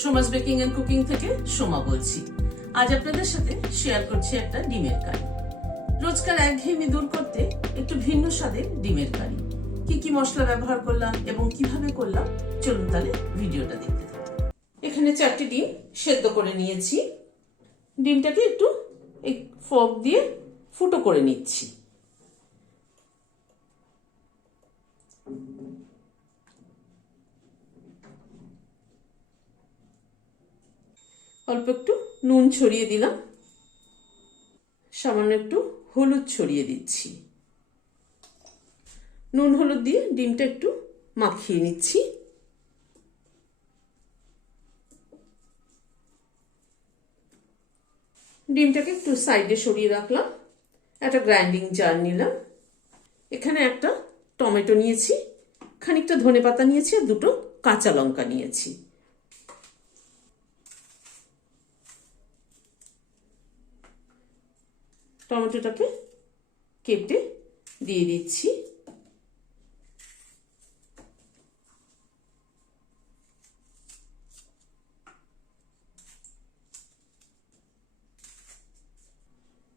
Soma's baking and cooking থেকে সোমা বলছি। আজ আপনাদের সাথে শেয়ার করছি একটা ডিমের কারি। রোজকার একঘেয়েমি দূর করতে একটু ভিন্ন স্বাদের ডিমের কারি। কি কি মশলা ব্যবহার করলাম এবং কিভাবে করলাম, চলুন তাহলে ভিডিওটা দেখতে থাকুন। এখানে 4টি ডিম সেদ্ধ করে নিয়েছি। ডিমটাকে একটু এই ফর্ক দিয়ে ফুটো করে নিচ্ছি। অল্প একটু নুন ছড়িয়ে দিলাম, সামান্য একটু হলুদ ছড়িয়ে দিচ্ছি। নুন হলুদ দিয়ে ডিমটা একটু মাখিয়ে নিচ্ছি। ডিমটাকে একটু সাইডে সরিয়ে রাখলাম। একটা গ্রাইন্ডিং জার নিলাম। এখানে একটা টমেটো নিয়েছি, খানিকটা ধনেপাতা নিয়েছি আর 2টো কাঁচা লঙ্কা নিয়েছি। টমেটোটাকে কেটে দিয়ে দিচ্ছি।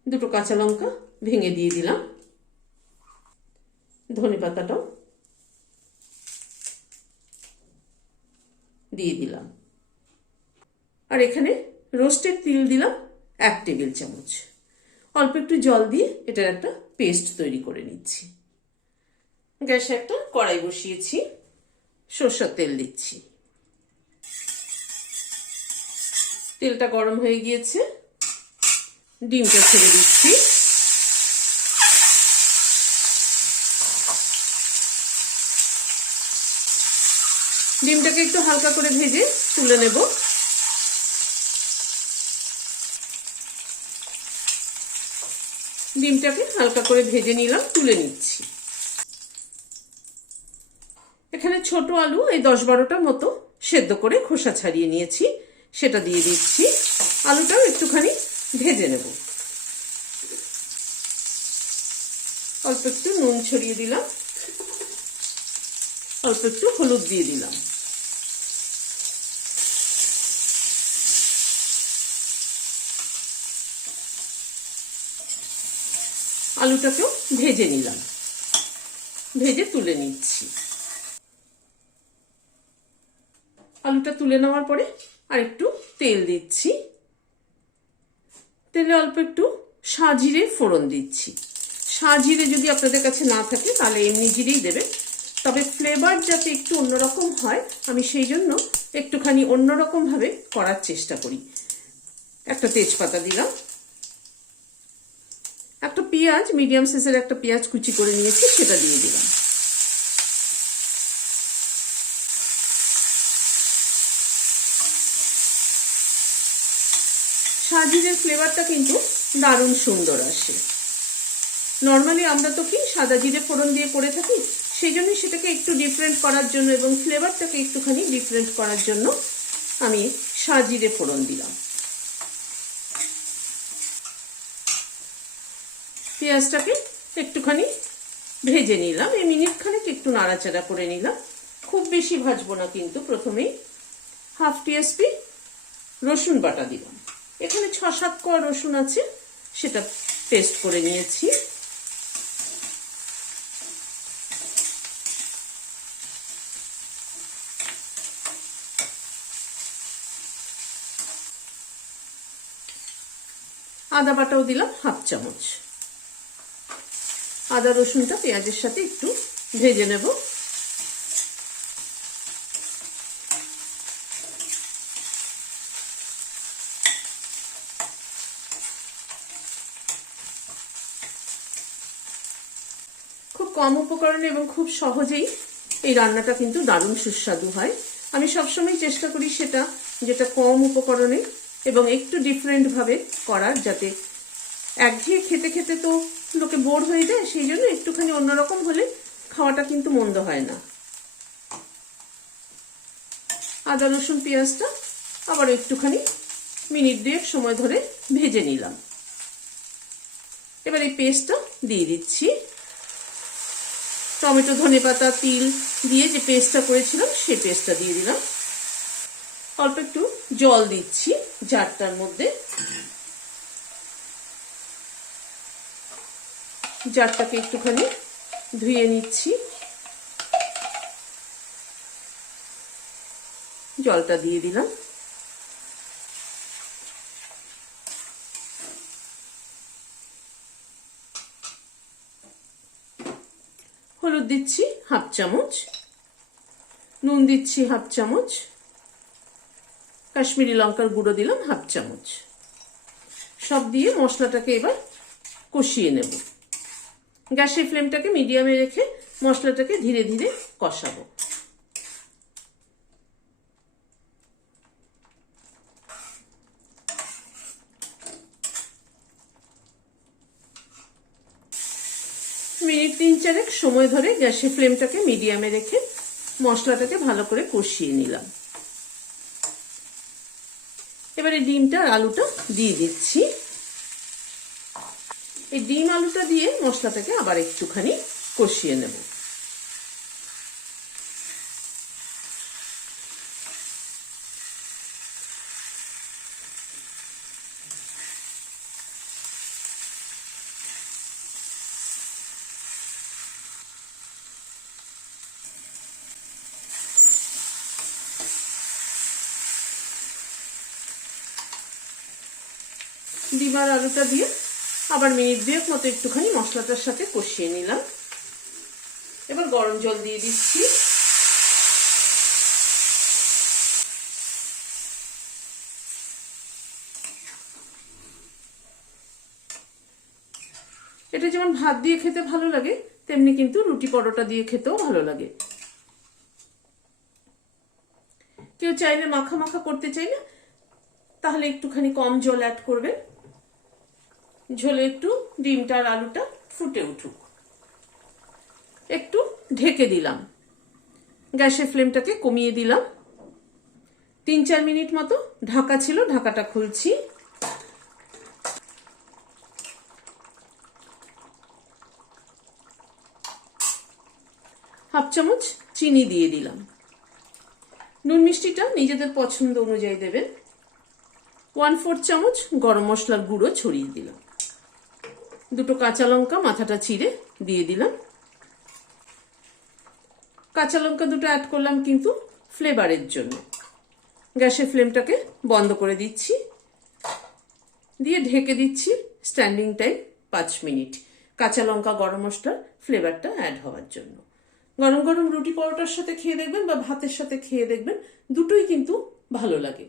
দুটো কাঁচা লঙ্কা ভেঙে দিয়ে দিলাম। ধনেপাতাটাও দিয়ে দিলাম। আর এখানে রোস্টেড তিল দিলাম 1 টেবিল চামচ। অল্প একটু জল দিয়ে এটার একটা পেস্ট তৈরি করে নিচ্ছি। গ্যাসে একটা কড়াই বসিয়েছি, সরষের তেল দিচ্ছি। তেলটা গরম হয়ে গিয়েছে, ডিমটা ছেড়ে দিচ্ছি। ডিমটাকে একটু হালকা করে ভেজে তুলে নেব। ডিমটাকে হালকা করে ভেজে নিলাম, তুলে নিচ্ছি। এখানে ছোট আলু এই 10-12টা মতো সেদ্ধ করে খোসা ছাড়িয়ে নিয়েছি, সেটা দিয়ে দিচ্ছি। আলুটাও একটুখানি ভেজে নেব। অল্প একটু নুন ছড়িয়ে দিলাম, অল্প একটু হলুদ দিয়ে দিলাম। আলুটাকেও ভেজে নিলাম, ভেজে তুলে নিচ্ছি। আলুটা তুলে নেওয়ার পরে আর একটু তেল দিচ্ছি। তেলে অল্প একটু সাজিরে ফোড়ন দিচ্ছি। সাজিরে যদি আপনাদের কাছে না থাকে তাহলে এমনি জিরেই দেবেন, তবে ফ্লেভার যাতে একটু অন্যরকম হয় আমি সেই জন্য একটুখানি অন্যরকম ভাবে করার চেষ্টা করি। একটা তেজপাতা দিলাম। একটা পেঁয়াজ, মিডিয়াম সাইজের একটা পেঁয়াজ কুচি করে নিয়েছি, সেটা দিয়ে দিলাম। সাজিরের ফ্লেভারটা কিন্তু দারুণ সুন্দর আসে। নর্মালি আমরা তো কি সাদা জিরে ফোড়ন দিয়ে করে থাকি, সেই জন্যই সেটাকে একটু ডিফারেন্ট করার জন্য এবং ফ্লেভারটাকে একটুখানি ডিফারেন্ট করার জন্য আমি সাজিরে ফোড়ন দিলাম। পেঁয়াজটাকে একটুখানি ভেজে নিলাম, এই মিনিট খানেক একটু নাড়াচাড়া করে নিলাম। খুব বেশি ভাজবো না কিন্তু। প্রথমেই 1/2 টিস্পুন রসুন বাটা দিলাম। এখানে 6-7 কোয়া রসুন আছে, সেটা পেস্ট করে নিয়েছি। আদা বাটাও দিলাম 1/2 চামচ। আদা রসুনটা পেঁয়াজের সাথে একটু ভেজে নেব। খুব কম উপকরণে এবং খুব সহজেই এই রান্নাটা কিন্তু দারুণ সুস্বাদু হয়। আমি সবসময় চেষ্টা করি সেটা যেটা কম উপকরণে এবং একটু ডিফারেন্ট ভাবে করার, যাতে একঘেয়ে খেতে খেতে তো লোকে বোর হয়ে যায়, সেই জন্য একটুখানি অন্যরকম হলে খাওয়াটা কিন্তু মন্দ হয় না। আদা রসুন পেঁয়াজটা আবার একটুখানি মিনিট 2 সময় ধরে ভেজে নিলাম। এবার এই পেস্টটা দিয়ে দিচ্ছি। টমেটো, ধনেপাতা, তিল দিয়ে যে পেস্টটা করেছিলাম সেই পেস্টটা দিয়ে দিলাম। অল্প একটু জল দিচ্ছি জারটার মধ্যে। জারটাকে একটুখানি ধুয়ে নিচ্ছি। জলটা দিয়ে দিলাম। হলুদ দিচ্ছি হাফ চামচ, নুন দিচ্ছি হাফ চামচ, কাশ্মীরি লঙ্কার গুঁড়ো দিলাম হাফ চামচ। সব দিয়ে মশলাটাকে এবার কষিয়ে নেব। গ্যাসের ফ্লেমটাকে মিডিয়ামে রেখে মশলাটাকে ধীরে ধীরে কষাবো। মিনিট 3-4 সময় ধরে গ্যাসের ফ্লেমটাকে মিডিয়ামে রেখে মশলাটাকে ভালো করে কষিয়ে নিলাম। এবারে ডিমটা আর আলুটা দিয়ে দিচ্ছি। এই ডিম আলুটা দিয়ে মশলাটাকে আবার একটুখানি কষিয়ে নেব। ডিম আর আলুটা দিয়ে আবার মিনিট 2 মতো একটুখানি মশলাটার সাথে কষিয়ে নিলাম। এবার গরম জল দিয়ে দিচ্ছি। এটা যেমন ভাত দিয়ে খেতে ভালো লাগে, তেমনি কিন্তু রুটি পরোটা দিয়ে খেতেও ভালো লাগে। কেউ চাইলে মাখা মাখা করতে চাইলে তাহলে একটুখানি কম জল অ্যাড করবেন। ঝোলে একটু ডিমটা আর আলুটা ফুটে উঠুক। একটু ঢেকে দিলাম। গ্যাসের ফ্লেমটাকে কমিয়ে দিলাম। 3-4 মিনিট মতো ঢাকা ছিল, ঢাকাটা খুলছি। হাফ চামচ চিনি দিয়ে দিলাম। নুন মিষ্টিটা নিজেদের পছন্দ অনুযায়ী দেবেন। 1/4 চামচ গরম মশলার গুঁড়ো ছড়িয়ে দিলাম। 2টো কাঁচা লঙ্কা মাথাটা চিড়ে দিয়ে দিলাম। কাঁচা লঙ্কা 2টো অ্যাড করলাম কিন্তু ফ্লেভারের জন্য। গ্যাসের ফ্লেমটাকে বন্ধ করে দিচ্ছি, দিয়ে ঢেকে দিচ্ছি স্ট্যান্ডিং টাইম 5 মিনিট। কাঁচা লঙ্কা গরম মশলার ফ্লেভারটা অ্যাড হওয়ার জন্য। গরম গরম রুটি পরোটার সাথে খেয়ে দেখবেন বা ভাতের সাথে খেয়ে দেখবেন, দুটোই কিন্তু ভালো লাগে।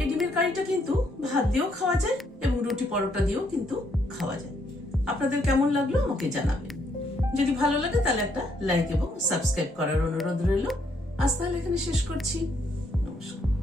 এই ডিমের কারিটা কিন্তু ভাত দিয়েও খাওয়া যায় এবং রুটি পরোটা দিয়েও কিন্তু খাওয়া যায়। আপনাদের কেমন লাগলো আমাকে জানাবেন। যদি ভালো লাগে তাহলে একটা লাইক এবং সাবস্ক্রাইব করার অনুরোধ রইল। আজ তাহলে এখানে শেষ করছি। নমস্কার।